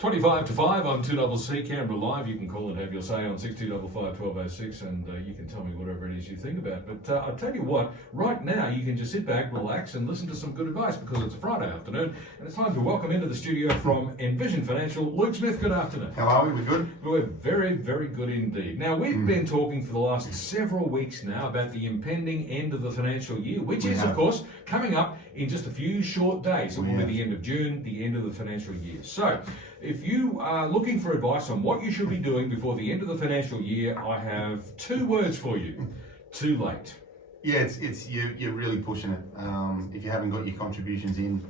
25 to 5 on 2CC Canberra Live. You can call and have your say on 6255 1206, and you can tell me whatever it is you think about. But I'll tell you what, right now you can just sit back, relax, and listen to some good advice because it's a Friday afternoon, and it's time to welcome into the studio from Envision Financial, Luke Smith. Good afternoon. How are we? We're good? We're very, very good indeed. Now, we've been talking for the last several weeks now about the impending end of the financial year, which is, of course, coming up in just a few short days. It will be the end of June, the end of the financial year. So, if you are looking for advice on what you should be doing before the end of the financial year, I have two words for you. Too late. Yeah, you're really pushing it. If you haven't got your contributions in,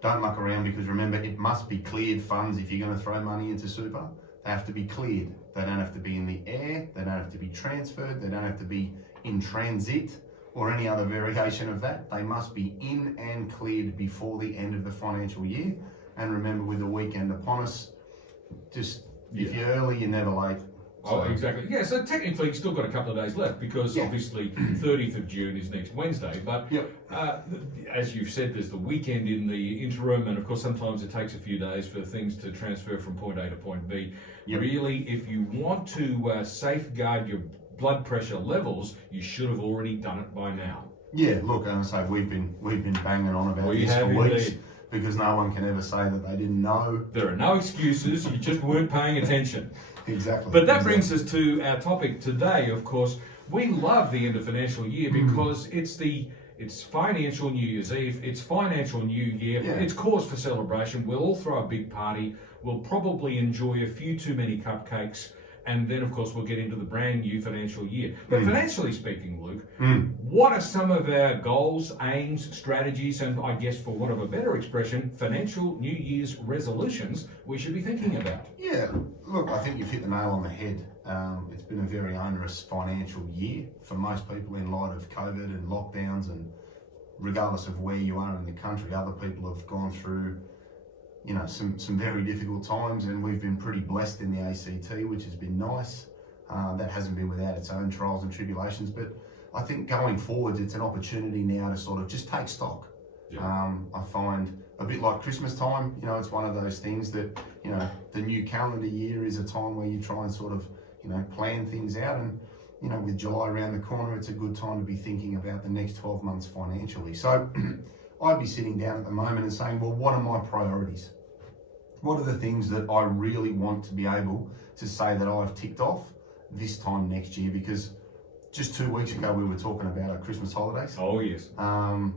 don't muck around, because remember, it must be cleared funds if you're going to throw money into super. They have to be cleared. They don't have to be in the air. They don't have to be transferred. They don't have to be in transit or any other variation of that. They must be in and cleared before the end of the financial year. And remember, with the weekend upon us, if you're early, you're never late. So. Oh, exactly. Yeah, so technically you've still got a couple of days left, because obviously 30th of June is next Wednesday. But as you've said, there's the weekend in the interim, and of course sometimes it takes a few days for things to transfer from point A to point B. Really, if you want to safeguard your blood pressure levels, you should have already done it by now. Yeah, look, I'm saying we've been banging on about this for weeks. Because no one can ever say that they didn't know. There are no excuses, you just weren't paying attention. Exactly. But that brings us to our topic today, of course. We love the end of financial year because it's financial New Year's Eve, it's financial New Year, it's cause for celebration. We'll all throw a big party, we'll probably enjoy a few too many cupcakes, and then, of course, we'll get into the brand new financial year. But financially speaking, Luke, what are some of our goals, aims, strategies, and I guess, for want of a better expression, financial New Year's resolutions we should be thinking about? Yeah, look, I think you've hit the nail on the head. It's been a very onerous financial year for most people in light of COVID and lockdowns, and regardless of where you are in the country, other people have gone through some very difficult times, and we've been pretty blessed in the ACT, which has been nice. That hasn't been without its own trials and tribulations, but I think going forwards, it's an opportunity now to sort of just take stock. I find a bit like Christmas time, it's one of those things that, the new calendar year is a time where you try and sort of, plan things out, and, with July around the corner, it's a good time to be thinking about the next 12 months financially. So I'd be sitting down at the moment and saying, well, what are my priorities? What are the things that I really want to be able to say that I've ticked off this time next year? Because just 2 weeks ago, we were talking about our Christmas holidays. Oh, yes.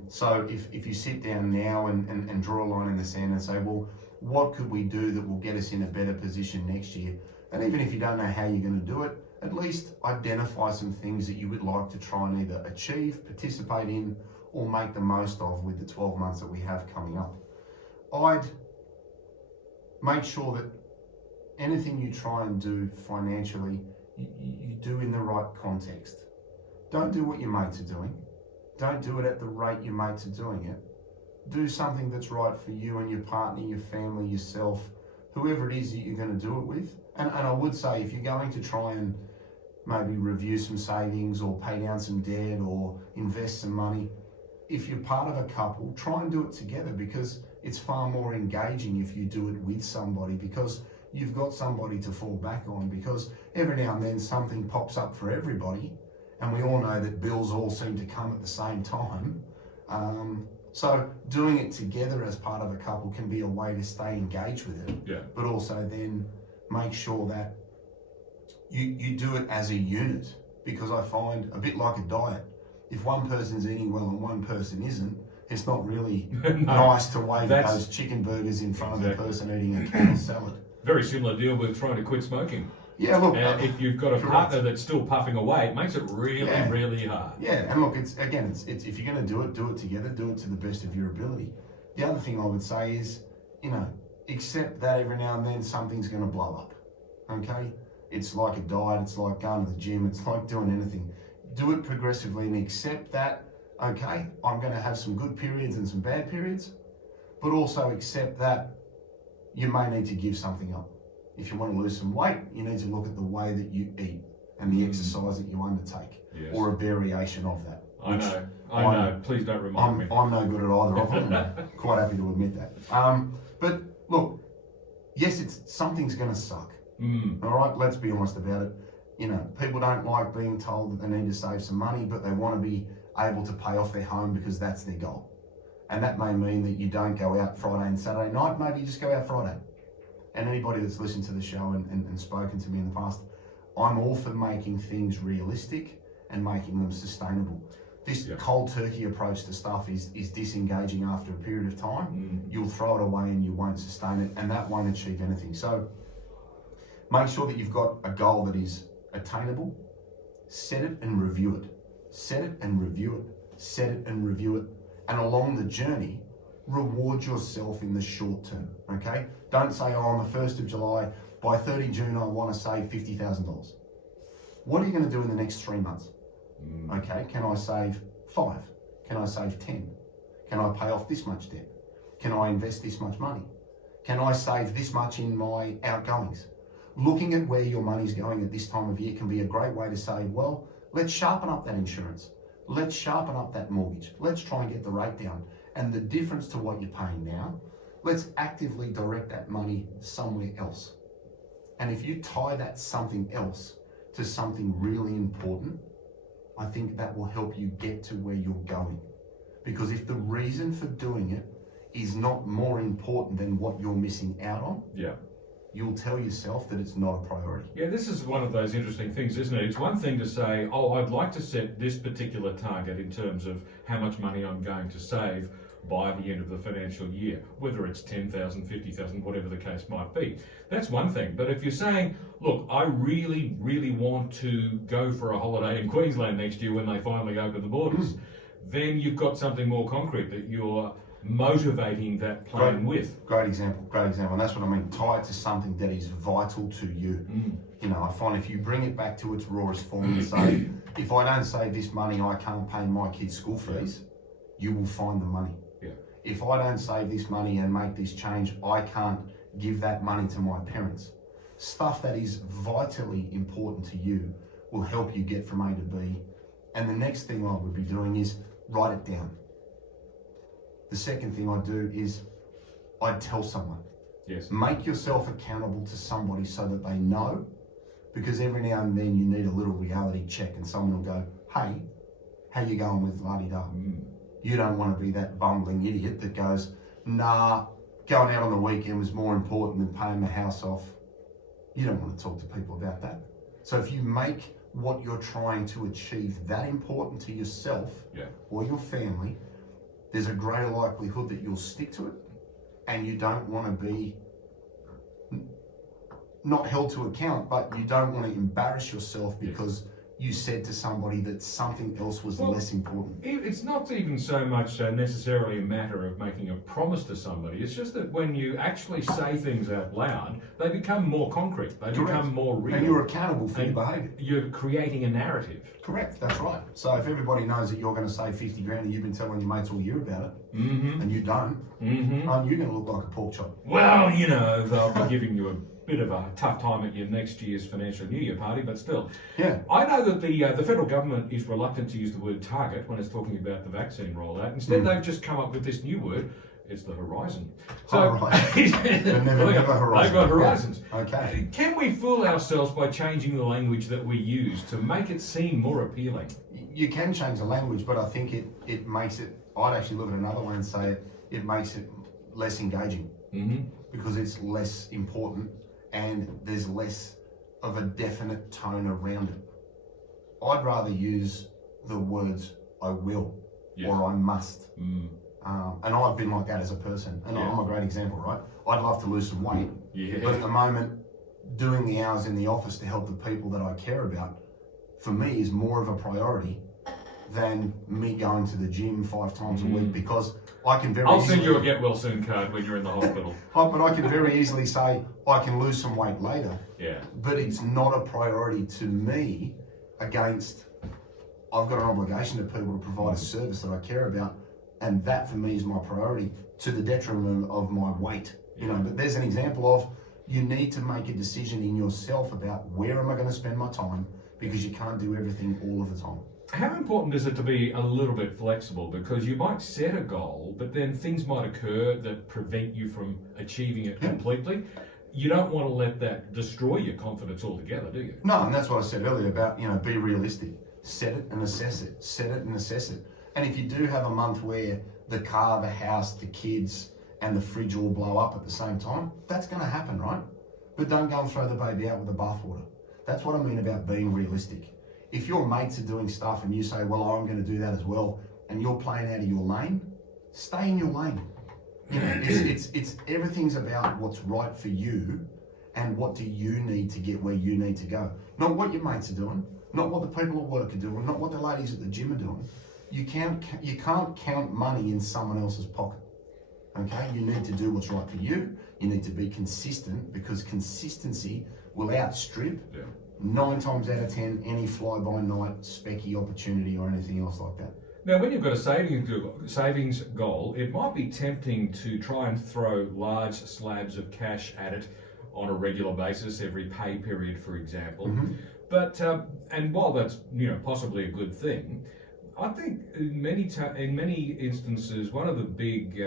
So if you sit down now and draw a line in the sand and say, well, what could we do that will get us in a better position next year? And even if you don't know how you're going to do it, at least identify some things that you would like to try and either achieve, participate in, or make the most of with the 12 months that we have coming up. I'd make sure that anything you try and do financially, you do in the right context. Don't do what your mates are doing. Don't do it at the rate your mates are doing it. Do something that's right for you and your partner, your family, yourself, whoever it is that you're going to do it with. And I would say, if you're going to try and maybe review some savings or pay down some debt or invest some money, if you're part of a couple, try and do it together, because it's far more engaging if you do it with somebody, because you've got somebody to fall back on, because every now and then something pops up for everybody, and we all know that bills all seem to come at the same time. So doing it together as part of a couple can be a way to stay engaged with it, but also then make sure that you do it as a unit, because I find, a bit like a diet, if one person's eating well and one person isn't, it's not really nice to wave those chicken burgers in front of the person eating a kale salad. Very similar deal with trying to quit smoking. Yeah, look. If you've got a partner that's still puffing away, it makes it really, really hard. Yeah, and look, it's if you're going to do it together, do it to the best of your ability. The other thing I would say is, accept that every now and then something's going to blow up. Okay? It's like a diet, it's like going to the gym, it's like doing anything. Do it progressively and accept that, okay, I'm going to have some good periods and some bad periods, but also accept that you may need to give something up. If you want to lose some weight, you need to look at the way that you eat and the exercise that you undertake, or a variation of that. I know. Please don't remind me. I'm no good at either of them, and I'm quite happy to admit that. But look, Yes, something's going to suck. All right, let's be honest about it. You know, people don't like being told that they need to save some money, but they want to be able to pay off their home because that's their goal. And that may mean that you don't go out Friday and Saturday night, maybe you just go out Friday. And anybody that's listened to the show and spoken to me in the past, I'm all for making things realistic and making them sustainable. This cold turkey approach to stuff is disengaging after a period of time. You'll throw it away and you won't sustain it, and that won't achieve anything. So make sure that you've got a goal that is attainable. Set it and review it. Set it and review it. Set it and review it. And along the journey, reward yourself in the short term, okay? Don't say, oh, on the 1st of July, by 30 June, I want to save $50,000. What are you going to do in the next 3 months? Okay, can I save 5? Can I save 10? Can I pay off this much debt? Can I invest this much money? Can I save this much in my outgoings? Looking at where your money's going at this time of year can be a great way to say, well, let's sharpen up that insurance. Let's sharpen up that mortgage. Let's try and get the rate down. And the difference to what you're paying now, let's actively direct that money somewhere else. And if you tie that something else to something really important, I think that will help you get to where you're going. Because if the reason for doing it is not more important than what you're missing out on, you'll tell yourself that it's not a priority. Yeah, this is one of those interesting things, isn't it? It's one thing to say, oh, I'd like to set this particular target in terms of how much money I'm going to save by the end of the financial year, whether it's 10,000, 50,000, whatever the case might be. That's one thing. But if you're saying, look, I really, really want to go for a holiday in Queensland next year when they finally open the borders, then you've got something more concrete that you're motivating that plan with. Great example. And that's what I mean. Tie it to something that is vital to you. You know, I find if you bring it back to its rawest form and say, if I don't save this money, I can't pay my kids' school fees, you will find the money. If I don't save this money and make this change, I can't give that money to my parents. Stuff that is vitally important to you will help you get from A to B. And the next thing I would be doing is write it down. The second thing I do is I'd tell someone. Yes. Make yourself accountable to somebody so that they know, because every now and then you need a little reality check and someone will go, hey, how you going with la-di-da? You don't want to be that bumbling idiot that goes, nah, going out on the weekend was more important than paying the house off. You don't want to talk to people about that. So if you make what you're trying to achieve that important to yourself or your family, there's a greater likelihood that you'll stick to it, and you don't want to be not held to account, but you don't want to embarrass yourself because you said to somebody that something else was less important. It's not even so much necessarily a matter of making a promise to somebody. It's just that when you actually say things out loud, they become more concrete. They become more real. And you're accountable for your behaviour. You're creating a narrative. Correct, that's right. So if everybody knows that you're going to save 50 grand and you've been telling your mates all year about it, and you don't, you're going to look like a pork chop. Well, you know, they'll be giving you a bit of a tough time at your next year's financial New Year party, but still. I know that the federal government is reluctant to use the word target when it's talking about the vaccine rollout. Instead, they've just come up with this new word. It's the horizon. So, they've got horizons. Okay. Can we fool ourselves by changing the language that we use to make it seem more appealing? You can change the language, but I think it makes it, I'd actually look at another way and say it makes it less engaging because it's less important and there's less of a definite tone around it. I'd rather use the words I will or I must. And I've been like that as a person, and I'm a great example, right? I'd love to lose some weight, but at the moment, doing the hours in the office to help the people that I care about, for me, is more of a priority than me going to the gym 5 times a week, because I can very I'll send you a get well soon card when you're in the hospital. But I can very easily say, I can lose some weight later, but it's not a priority to me against, I've got an obligation to people to provide a service that I care about. And that for me is my priority, to the detriment of my weight. You know, but there's an example of, you need to make a decision in yourself about where am I going to spend my time, because you can't do everything all of the time. How important is it to be a little bit flexible? Because you might set a goal, but then things might occur that prevent you from achieving it completely. you don't want to let that destroy your confidence altogether, do you? No, and that's what I said earlier about, be realistic. Set it and assess it. Set it and assess it. And if you do have a month where the car, the house, the kids, and the fridge all blow up at the same time, that's going to happen, right? But don't go and throw the baby out with the bathwater. That's what I mean about being realistic. If your mates are doing stuff and you say, well, I'm going to do that as well, and you're playing out of your lane, stay in your lane. It's everything's about what's right for you and what do you need to get where you need to go. Not what your mates are doing, not what the people at work are doing, not what the ladies at the gym are doing. You can't count money in someone else's pocket. Okay, you need to do what's right for you. You need to be consistent, because consistency will outstrip 9 times out of 10 any fly-by-night specky opportunity or anything else like that. Now, when you've got a savings goal, it might be tempting to try and throw large slabs of cash at it on a regular basis, every pay period, for example. Mm-hmm. But and while that's possibly a good thing, I think in many instances one of the big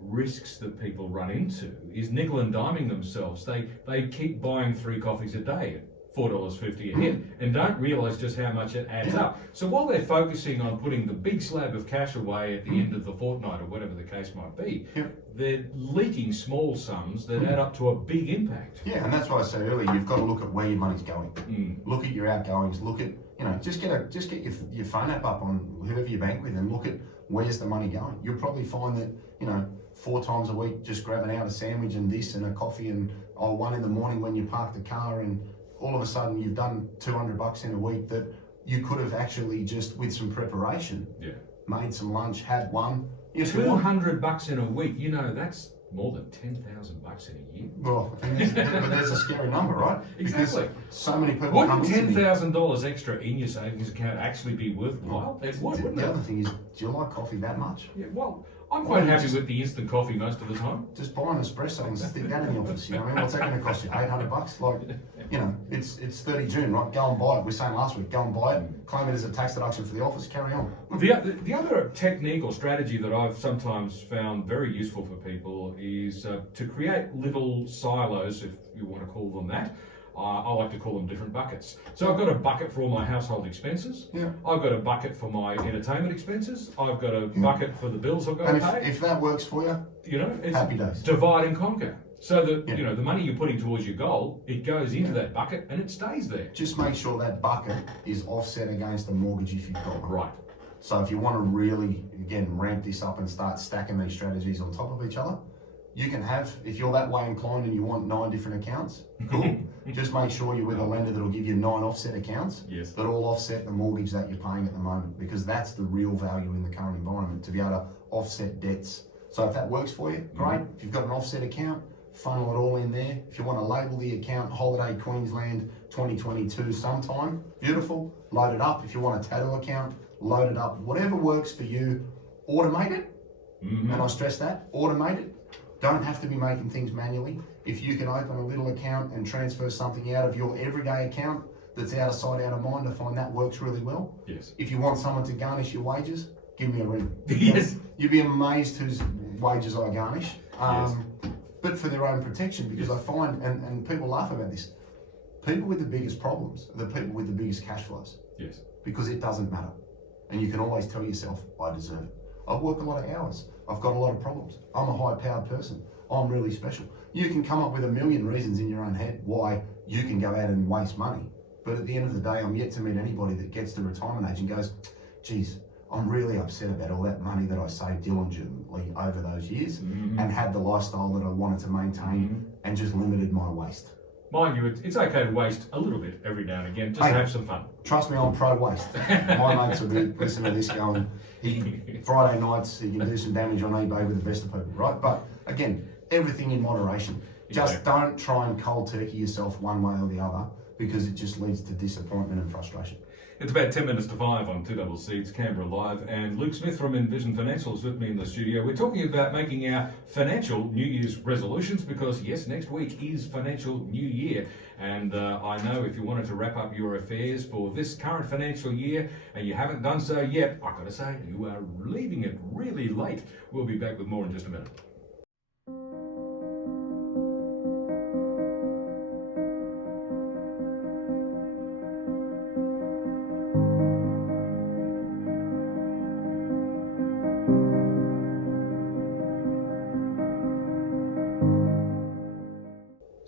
risks that people run into is nickel and diming themselves. They keep buying 3 coffees a day at $4.50 a hit and don't realise just how much it adds up. So while they're focusing on putting the big slab of cash away at the end of the fortnight or whatever the case might be, they're leaking small sums that add up to a big impact. Yeah, and that's why I said earlier, you've got to look at where your money's going. Look at your outgoings. Look at, just get your phone app up on whoever you bank with and look at where's the money going. You'll probably find that 4 times a week just grabbing out a sandwich and this and a coffee and 1 in the morning when you park the car, and all of a sudden you've done $200 in a week that you could have actually just with some preparation made some lunch, had one. $200 in a week, that's more than $10,000 in a year. Well, but there's a scary number, right? Exactly. Because so many people Wouldn't $10,000 extra in your savings account actually be worthwhile? It would, wouldn't it? The other thing is, do you like coffee that much? Yeah, well, I'm quite happy with the instant coffee most of the time. Just buy an espresso and stick that in the office. You know what I mean? What's that going to cost you? $800? Like, it's 30 June, right? Go and buy it. We were saying last week, go and buy it. Claim it as a tax deduction for the office. Carry on. The other technique or strategy that I've sometimes found very useful for people is to create little silos, if you want to call them that. I like to call them different buckets. So I've got a bucket for all my household expenses. Yeah. I've got a bucket for my entertainment expenses. I've got a bucket for the bills I've got to pay. If that works for you, it's happy days. Divide and conquer. So that the money you're putting towards your goal, it goes into that bucket and it stays there. Just make sure that bucket is offset against the mortgage if you've got one. Right. So if you want to really, again, ramp this up and start stacking these strategies on top of each other, you can have, if you're that way inclined and you want 9 different accounts, cool. Just make sure you're with a lender that'll give you 9 offset accounts that all offset the mortgage that you're paying at the moment, because that's the real value in the current environment, to be able to offset debts. So if that works for you, great. If you've got an offset account, funnel it all in there. If you want to label the account Holiday Queensland 2022 sometime, beautiful, load it up. If you want a tattoo account, load it up. Whatever works for you, automate it. And I stress that, automate it. Don't have to be making things manually. If you can open a little account and transfer something out of your everyday account that's out of sight, out of mind, I find that works really well. Yes. If you want someone to garnish your wages, give me a ring. Yes. You'd be amazed whose wages I garnish. But for their own protection, because I find, and people laugh about this, people with the biggest problems are the people with the biggest cash flows. Yes. Because it doesn't matter. And you can always tell yourself, I deserve it. I work a lot of hours. I've got a lot of problems. I'm a high-powered person. I'm really special. You can come up with a million reasons in your own head why you can go out and waste money. But at the end of the day, I'm yet to meet anybody that gets to retirement age and goes, geez, I'm really upset about all that money that I saved diligently over those years and had the lifestyle that I wanted to maintain and just limited my waste. Mind you, it's okay to waste a little bit every now and again, just to have some fun. Trust me, I'm pro waste. My mates will listen to this going, Friday nights, he can do some damage on eBay with the best of people, right? But again, everything in moderation. Just don't try and cold turkey yourself one way or the other, because it just leads to disappointment and frustration. It's about 10 minutes to 5 on 2CC, it's Canberra Live, and Luke Smith from Envision Financial is with me in the studio. We're talking about making our financial New Year's resolutions, because yes, next week is financial New Year, and I know if you wanted to wrap up your affairs for this current financial year and you haven't done so yet, I've got to say, you are leaving it really late. We'll be back with more in just a minute.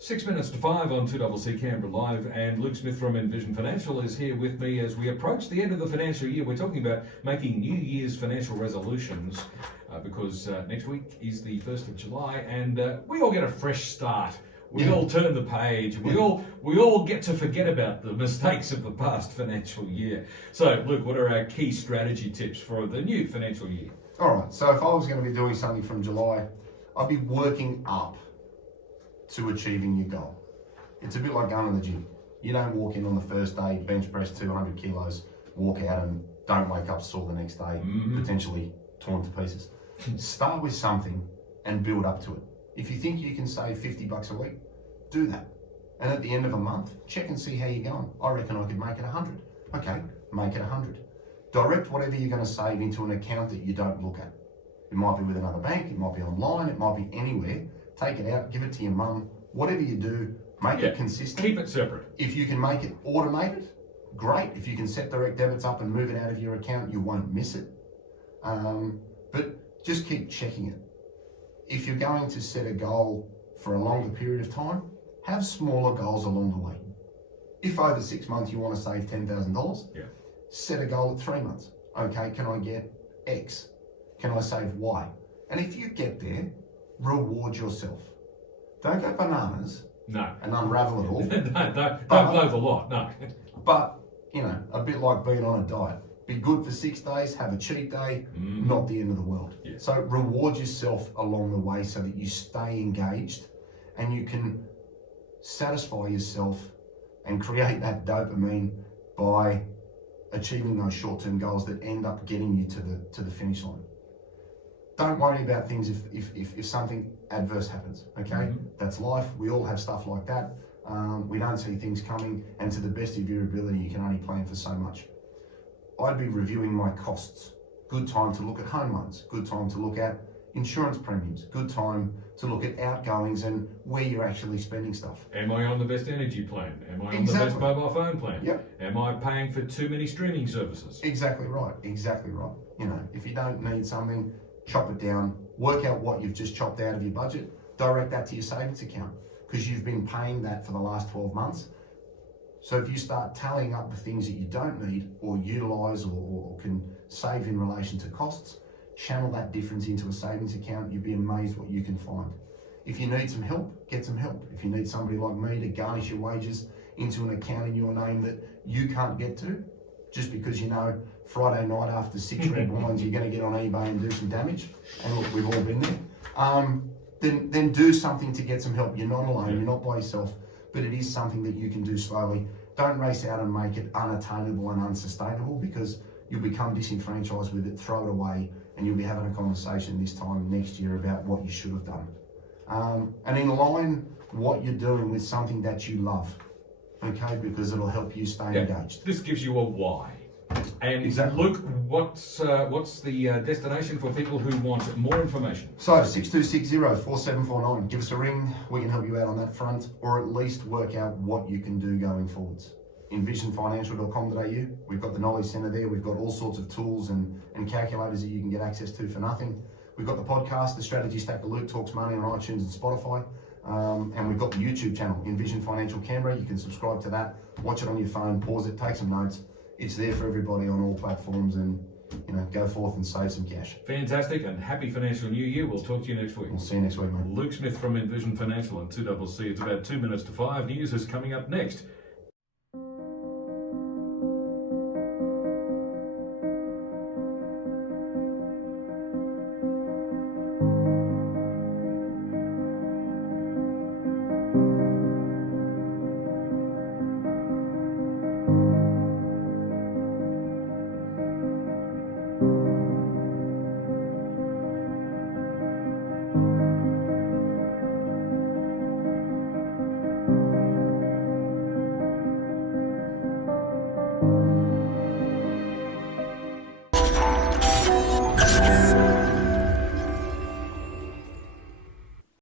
6 minutes to 5 on 2CC Canberra Live, and Luke Smith from Envision Financial is here with me as we approach the end of the financial year. We're talking about making New Year's financial resolutions because next week is the 1st of July and we all get a fresh start. We all turn the page. We all get to forget about the mistakes of the past financial year. So, Luke, what are our key strategy tips for the new financial year? All right, so if I was going to be doing something from July, I'd be working up to achieving your goal. It's a bit like going to the gym. You don't walk in on the first day, bench press 200 kilos, walk out and don't wake up sore the next day, potentially torn to pieces. Start with something and build up to it. If you think you can save $50 a week, do that. And at the end of a month, check and see how you're going. I reckon I could make it 100. Okay, make it 100. Direct whatever you're going to save into an account that you don't look at. It might be with another bank, it might be online, it might be anywhere. Take it out, give it to your mum. Whatever you do, make it consistent. Keep it separate. If you can make it automated, great. If you can set direct debits up and move it out of your account, you won't miss it. But just keep checking it. If you're going to set a goal for a longer period of time, have smaller goals along the way. If over 6 months you want to save $10,000, set a goal at 3 months. Okay, can I get X? Can I save Y? And if you get there, reward yourself. Don't go bananas and unravel it all. Don't blow the lot, no. But, a bit like being on a diet. Be good for 6 days, have a cheat day, not the end of the world. Yeah. So reward yourself along the way so that you stay engaged and you can satisfy yourself and create that dopamine by achieving those short-term goals that end up getting you to the finish line. Don't worry about things if something adverse happens, okay? That's life. We all have stuff like that. We don't see things coming, and to the best of your ability, you can only plan for so much. I'd be reviewing my costs. Good time to look at home loans. Good time to look at insurance premiums. Good time to look at outgoings and where you're actually spending stuff. Am I on the best energy plan? Am I on the best mobile phone plan? Yep. Am I paying for too many streaming services? Exactly right. Exactly right. If you don't need something, chop it down, work out what you've just chopped out of your budget, direct that to your savings account because you've been paying that for the last 12 months. So if you start tallying up the things that you don't need or utilise or can save in relation to costs, channel that difference into a savings account, you'd be amazed what you can find. If you need some help, get some help. If you need somebody like me to garnish your wages into an account in your name that you can't get to, just because Friday night after 6 red wines you're going to get on eBay and do some damage, and look, we've all been there, then do something to get some help. You're not alone, you're not by yourself, but it is something that you can do slowly. Don't race out and make it unattainable and unsustainable because you'll become disenfranchised with it, throw it away, and you'll be having a conversation this time next year about what you should have done. And in line what you're doing with something that you love, okay, because it'll help you stay engaged. This gives you a why. And Luke, what's the destination for people who want more information? So 6260-4749. Give us a ring. We can help you out on that front, or at least work out what you can do going forwards. Envisionfinancial.com.au. We've got the Knowledge Centre there. We've got all sorts of tools and calculators that you can get access to for nothing. We've got the podcast, The Strategy Stack of Luke Talks Money on iTunes and Spotify. And we've got the YouTube channel, Envision Financial Canberra. You can subscribe to that, watch it on your phone, pause it, take some notes. It's there for everybody on all platforms, and go forth and save some cash. Fantastic, and happy financial new year. We'll talk to you next week. We'll see you next week, mate. Luke Smith from Envision Financial on 2CC. It's about 2 minutes to 5. News is coming up next.